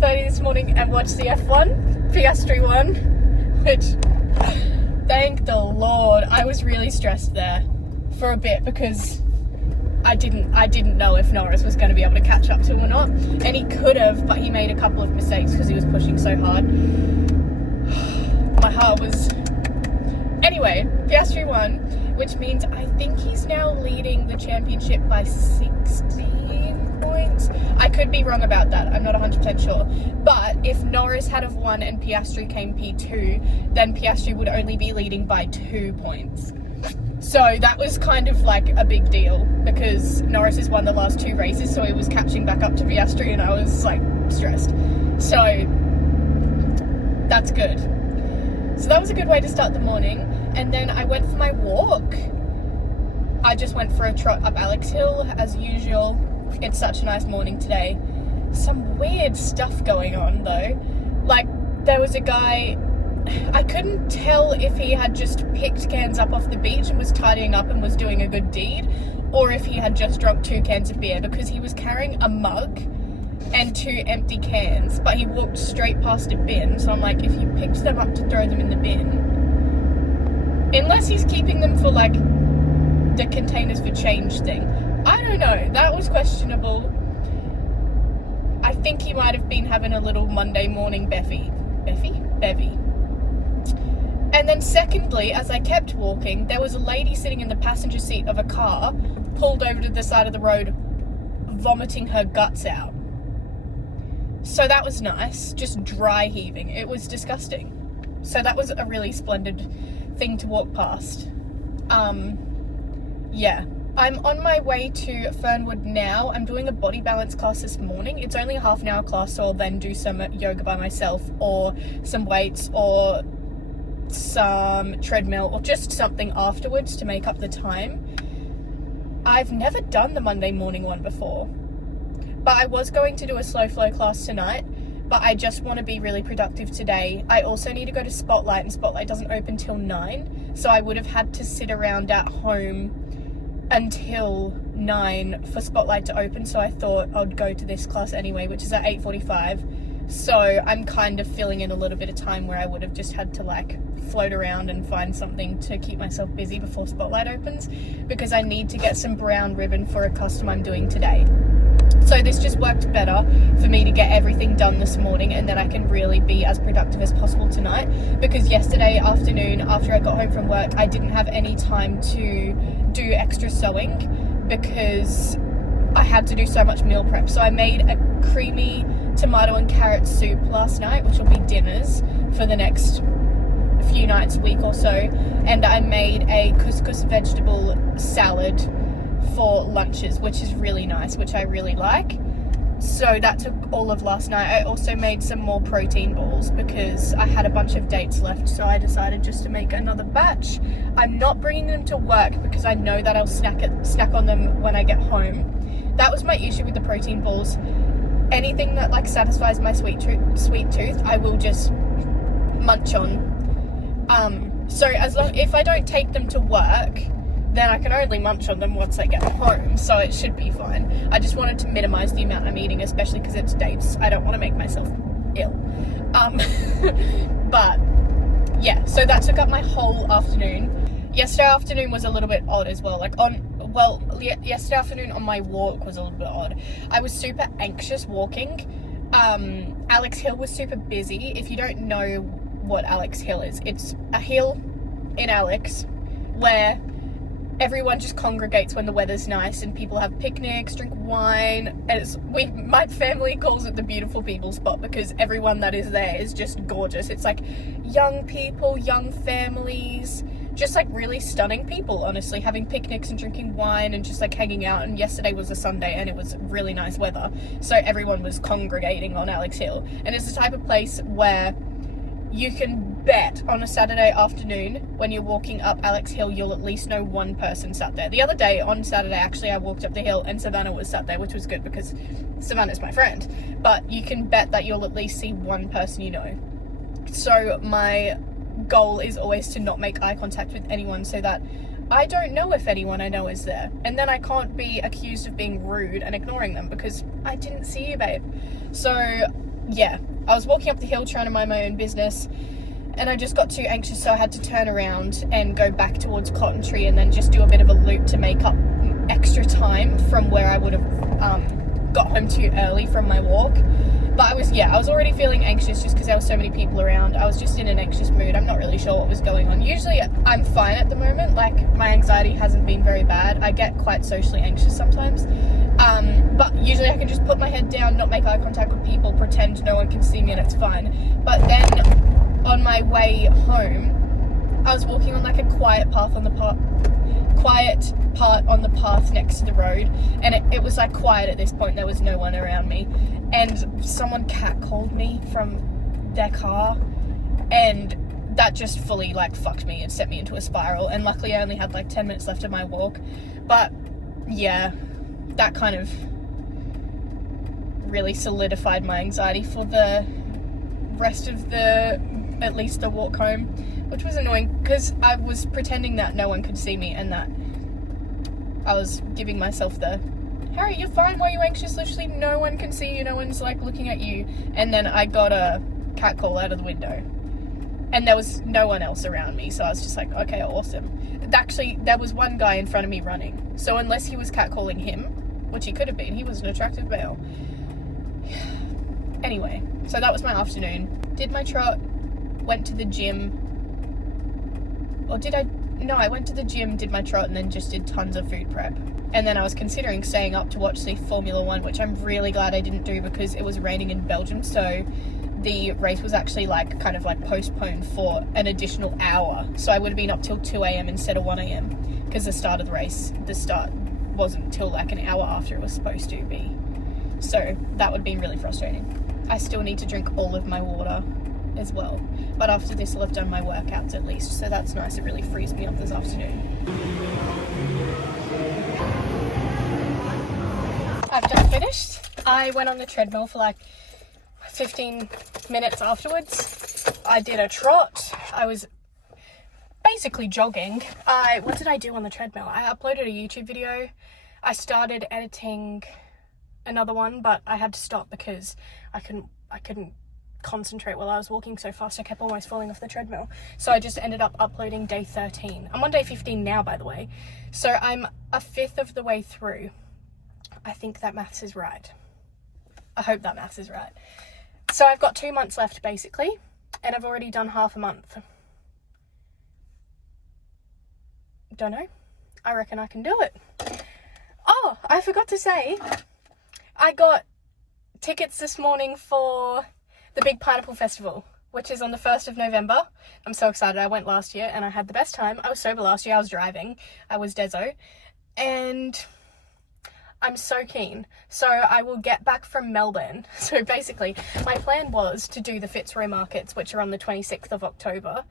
4:30 this morning and watched the F1, Piastri won, which, thank the Lord, I was really stressed there for a bit because I didn't know if Norris was going to be able to catch up to him or not, and he could have, but he made a couple of mistakes because he was pushing so hard. My heart was... Anyway, Piastri won, which means I think he's now leading the championship by 16 points. I could be wrong about that, I'm not 100% sure. But if Norris had have won and Piastri came P2, then Piastri would only be leading by 2 points. So that was kind of like a big deal because Norris has won the last 2 races, so he was catching back up to Piastri and I was like stressed. So that's good. So that was a good way to start the morning. And then I went for my walk. I just went for a trot up Alex Hill as usual. It's such a nice morning today. Some weird stuff going on though. Like there was a guy, I couldn't tell if he had just picked cans up off the beach and was tidying up and was doing a good deed, or if he had just drunk 2 cans of beer, because he was carrying a mug and 2 empty cans, but he walked straight past a bin. So I'm like, if you picked them up to throw them in the bin, unless he's keeping them for like the containers for change thing, I don't know, that was questionable. I think he might have been having a little Monday morning bevy. And then secondly, as I kept walking, there was a lady sitting in the passenger seat of a car, pulled over to the side of the road, vomiting her guts out. So that was nice, just dry heaving. It was disgusting. So that was a really splendid thing to walk past. Yeah. I'm on my way to Fernwood now. I'm doing a body balance class this morning. It's only a half an hour class, so I'll then do some yoga by myself or some weights or some treadmill or just something afterwards to make up the time. I've never done the Monday morning one before, but I was going to do a slow flow class tonight, but I just want to be really productive today. I also need to go to Spotlight, and Spotlight doesn't open till 9, so I would have had to sit around at home until 9 for Spotlight to open, so I thought I'd go to this class anyway, which is at 8:45. So I'm kind of filling in a little bit of time where I would have just had to like float around and find something to keep myself busy before Spotlight opens, because I need to get some brown ribbon for a custom I'm doing today. So this just worked better for me to get everything done this morning, and then I can really be as productive as possible tonight, because yesterday afternoon after I got home from work I didn't have any time to do extra sewing because I had to do so much meal prep. So I made a creamy tomato and carrot soup last night, which will be dinners for the next few nights, week or so, and I made a couscous vegetable salad for lunches, which is really nice, which I really like. So that took all of last night. I also made some more protein balls because I had a bunch of dates left, so I decided just to make another batch. I'm not bringing them to work because I know that I'll snack on them when I get home. That was my issue with the protein balls. Anything that like satisfies my sweet tooth, I will just munch on. So if I don't take them to work, then I can only munch on them once I get home, so it should be fine. I just wanted to minimize the amount I'm eating, especially because it's dates. I don't want to make myself ill. But yeah, so that took up my whole afternoon. Yesterday afternoon was a little bit odd as well. Yesterday afternoon on my walk was a little bit odd. I was super anxious walking. Alex Hill was super busy. If you don't know what Alex Hill is, it's a hill in Alex where everyone just congregates when the weather's nice and people have picnics, drink wine, and my family calls it the beautiful people spot because everyone that is there is just gorgeous. It's like young people, young families, just like really stunning people, honestly, having picnics and drinking wine and just like hanging out. And yesterday was a Sunday and it was really nice weather, so everyone was congregating on Alex Hill, and it's the type of place where you can bet on a Saturday afternoon when you're walking up Alex Hill, you'll at least know one person sat there. The other day, on Saturday, actually, I walked up the hill and Savannah was sat there, which was good because Savannah's my friend. But you can bet that you'll at least see one person you know. So my goal is always to not make eye contact with anyone so that I don't know if anyone I know is there. And then I can't be accused of being rude and ignoring them because I didn't see you, babe. So yeah, I was walking up the hill trying to mind my own business, and I just got too anxious, so I had to turn around and go back towards Cotton Tree and then just do a bit of a loop to make up extra time from where I would have got home too early from my walk. But I was already feeling anxious just because there were so many people around. I was just in an anxious mood. I'm not really sure what was going on. Usually I'm fine at the moment. Like, my anxiety hasn't been very bad. I get quite socially anxious sometimes. But usually I can just put my head down, not make eye contact with people, pretend no one can see me, and it's fine. But then on my way home, I was walking on like a quiet part on the path next to the road, and it was like quiet at this point. There was no one around me, and someone catcalled me from their car, and that just fully like fucked me and set me into a spiral. And luckily I only had like 10 minutes left of my walk, but yeah, that kind of really solidified my anxiety for the rest of at least the walk home, which was annoying because I was pretending that no one could see me and that I was giving myself the, Harry, you're fine, why are you anxious? Literally no one can see you, no one's like looking at you. And then I got a cat call out of the window and there was no one else around me, so I was just like, okay, awesome. Actually, there was one guy in front of me running, so unless he was catcalling him, which he could have been, he was an attractive male. Anyway, so that was my afternoon. Did my trot, went to the gym, or did I? No, I went to the gym, did my trot, and then just did tons of food prep. And then I was considering staying up to watch the Formula 1, which I'm really glad I didn't do because it was raining in Belgium, so the race was actually like kind of like postponed for an additional hour. So I would have been up till 2 a.m. instead of 1 a.m. because the start wasn't till like an hour after it was supposed to be. So that would have been really frustrating. I still need to drink all of my water as well. But after this I'll have done my workouts at least, so that's nice. It really frees me up this afternoon. I've just finished. I went on the treadmill for like 15 minutes afterwards. I did a trot. I was basically jogging. What did I do on the treadmill? I uploaded a YouTube video. I started editing another one, but I had to stop because I couldn't concentrate while I was walking so fast. I kept almost falling off the treadmill. So I just ended up uploading day 13. I'm on day 15 now, by the way. So I'm a fifth of the way through. I think that maths is right. I hope that maths is right. So I've got 2 months left basically, and I've already done half a month. Don't know. I reckon I can do it. Oh, I forgot to say, I got tickets this morning for the Big Pineapple Festival, which is on the 1st of November. I'm so excited. I went last year and I had the best time. I was sober last year. I was driving. I was Dezo. And I'm so keen. So I will get back from Melbourne. So basically, my plan was to do the Fitzroy markets, which are on the 26th of October.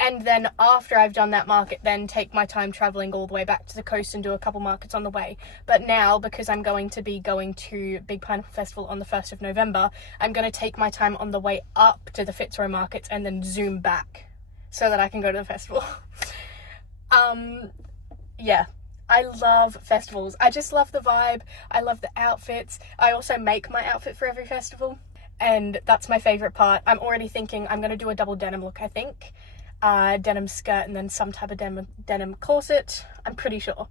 And then after I've done that market, then take my time travelling all the way back to the coast and do a couple markets on the way. But now, because I'm going to be going to Big Pineapple Festival on the 1st of November, I'm going to take my time on the way up to the Fitzroy markets and then zoom back so that I can go to the festival. Yeah. I love festivals. I just love the vibe. I love the outfits. I also make my outfit for every festival, and that's my favourite part. I'm already thinking I'm going to do a double denim look, I think. Denim skirt and then some type of denim corset. I'm pretty sure.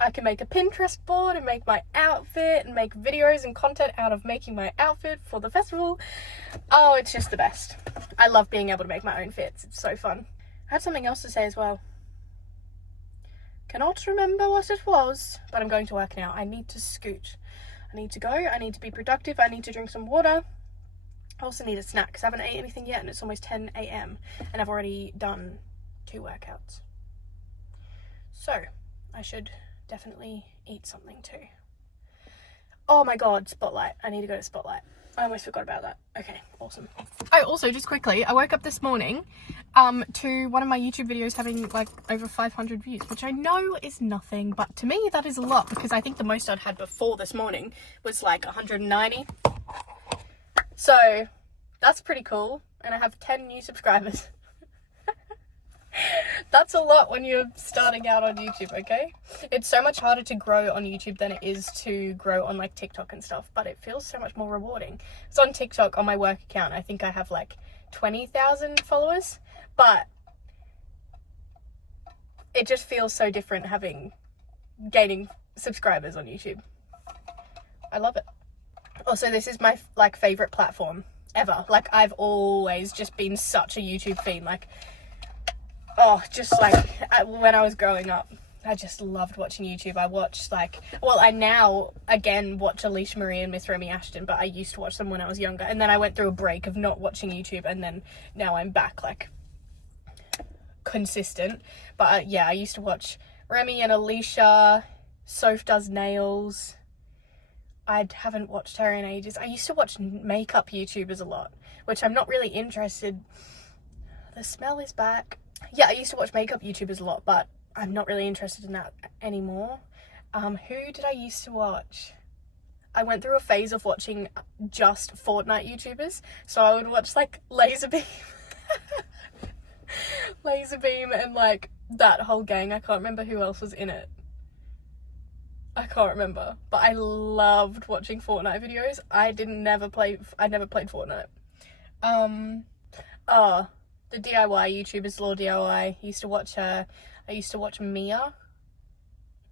I can make a Pinterest board and make my outfit and make videos and content out of making my outfit for the festival. Oh, it's just the best. I love being able to make my own fits. It's so fun. I had something else to say as well. Cannot remember what it was, but I'm going to work now. I need to scoot. I need to go. I need to be productive. I need to drink some water. I also need a snack because I haven't ate anything yet and it's almost 10 a.m. and I've already done 2 workouts. So I should definitely eat something too. Oh my god, Spotlight. I need to go to Spotlight. I almost forgot about that. Okay, awesome. Oh, also, just quickly, I woke up this morning to one of my YouTube videos having like over 500 views, which I know is nothing, but to me that is a lot because I think the most I'd had before this morning was like 190. So that's pretty cool, and I have 10 new subscribers. That's a lot when you're starting out on YouTube, okay? It's so much harder to grow on YouTube than it is to grow on like TikTok and stuff, but it feels so much more rewarding. So on TikTok, on my work account, I think I have like 20,000 followers, but it just feels so different gaining subscribers on YouTube. I love it. Also, this is my like favorite platform ever. Like, I've always just been such a YouTube fiend. Like, oh, just like when I was growing up, I just loved watching YouTube. I watched like, well, I now again watch Alicia Marie and Miss Remy Ashton, but I used to watch them when I was younger, and then I went through a break of not watching YouTube, and then now I'm back like consistent. But yeah, I used to watch Remy and Alicia. Soph does nails. I haven't watched her in ages. I used to watch makeup YouTubers a lot, which I'm not really interested. The smell is back. Yeah, I used to watch makeup YouTubers a lot, but I'm not really interested in that anymore. Who did I used to watch? I went through a phase of watching just Fortnite YouTubers. So I would watch like Laserbeam. Laserbeam and like that whole gang. I can't remember who else was in it. I can't remember, but I loved watching Fortnite videos. I never played Fortnite. The DIY YouTubers, Law DIY, used to watch her. I used to watch Mia.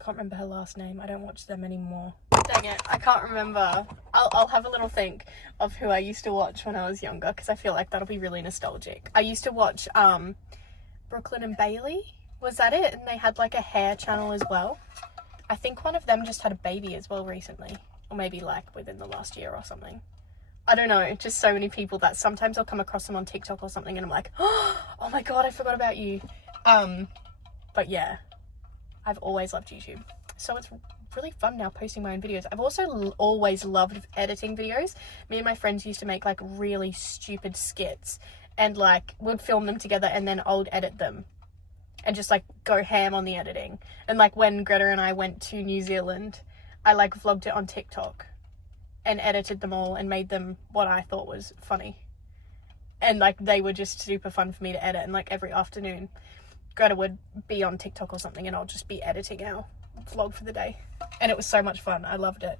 I can't remember her last name. I don't watch them anymore. Dang it, I can't remember. I'll have a little think of who I used to watch when I was younger, because I feel like that'll be really nostalgic. I used to watch Brooklyn and Bailey. Was that it? And they had like a hair channel as well. I think one of them just had a baby as well recently, or maybe like within the last year or something. I don't know, just so many people that sometimes I'll come across them on TikTok or something and I'm like, oh my god, I forgot about you. But yeah, I've always loved YouTube. So it's really fun now posting my own videos. I've also always loved editing videos. Me and my friends used to make like really stupid skits and like we'd film them together and then I'd edit them and just like go ham on the editing. And like when Greta and I went to New Zealand, I like vlogged it on TikTok and edited them all and made them what I thought was funny. And like they were just super fun for me to edit, and like every afternoon Greta would be on TikTok or something and I'll just be editing our vlog for the day. And it was so much fun. I loved it.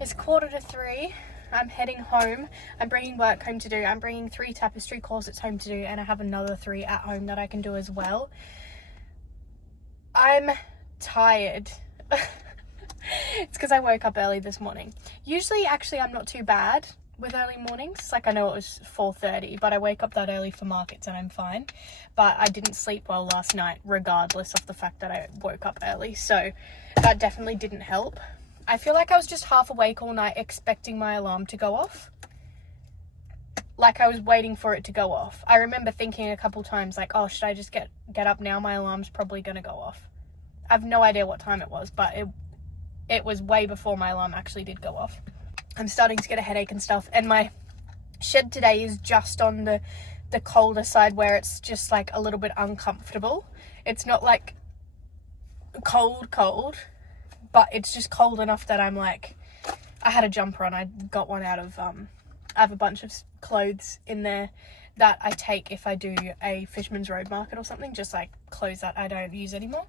It's 2:45. I'm heading home. I'm bringing work home to do. I'm bringing 3 tapestry corsets home to do, and I have another 3 at home that I can do as well. I'm tired. It's because I woke up early this morning. Usually, actually, I'm not too bad with early mornings. Like, I know it was 4:30, but I wake up that early for markets and I'm fine. But I didn't sleep well last night, regardless of the fact that I woke up early. So that definitely didn't help. I feel like I was just half awake all night expecting my alarm to go off. Like I was waiting for it to go off. I remember thinking a couple times like, oh, should I just get up now? My alarm's probably going to go off. I have no idea what time it was, but it was way before my alarm actually did go off. I'm starting to get a headache and stuff, and my shed today is just on the colder side where it's just like a little bit uncomfortable. It's not like cold, but it's just cold enough that I'm like, I had a jumper on. I got one out of, I have a bunch of clothes in there that I take if I do a Fisherman's Road market or something, just like clothes that I don't use anymore.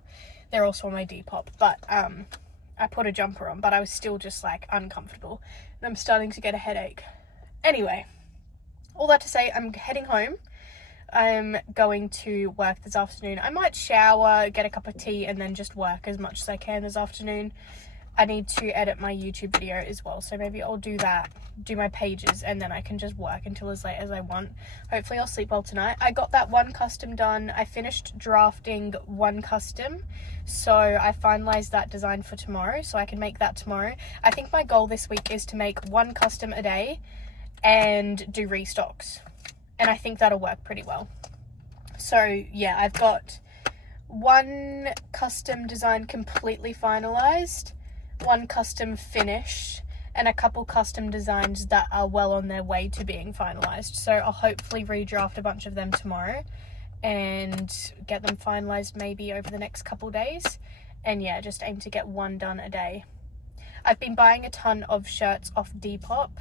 They're also on my Depop, but I put a jumper on, but I was still just like uncomfortable and I'm starting to get a headache. Anyway, all that to say, I'm heading home. I'm going to work this afternoon. I might shower, get a cup of tea, and then just work as much as I can this afternoon. I need to edit my YouTube video as well, so maybe I'll do that, do my pages, and then I can just work until as late as I want. Hopefully I'll sleep well tonight. I got that one custom done. I finished drafting one custom, so I finalized that design for tomorrow, so I can make that tomorrow. I think my goal this week is to make one custom a day and do restocks. And I think that'll work pretty well. So yeah, I've got one custom design completely finalized, one custom finished, and a couple custom designs that are well on their way to being finalized. So I'll hopefully redraft a bunch of them tomorrow and get them finalized maybe over the next couple days. And yeah, just aim to get one done a day. I've been buying a ton of shirts off Depop,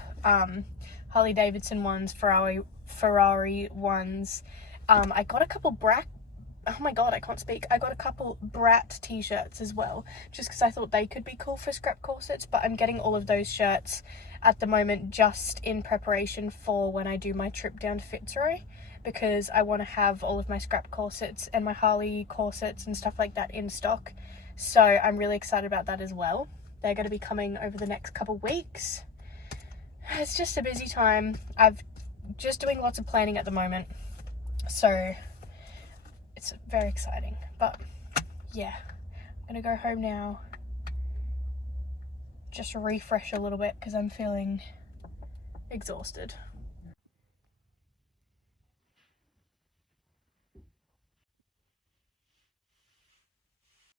Harley Davidson ones, Ferrari ones. I got a couple oh my god, I can't speak. I got a couple Brat t-shirts as well, just because I thought they could be cool for scrap corsets, but I'm getting all of those shirts at the moment just in preparation for when I do my trip down to Fitzroy, because I want to have all of my scrap corsets and my Harley corsets and stuff like that in stock. So I'm really excited about that as well. They're going to be coming over the next couple weeks. It's just a busy time. I'm just doing lots of planning at the moment, so it's very exciting. But yeah, I'm gonna go home now, just refresh a little bit because I'm feeling exhausted.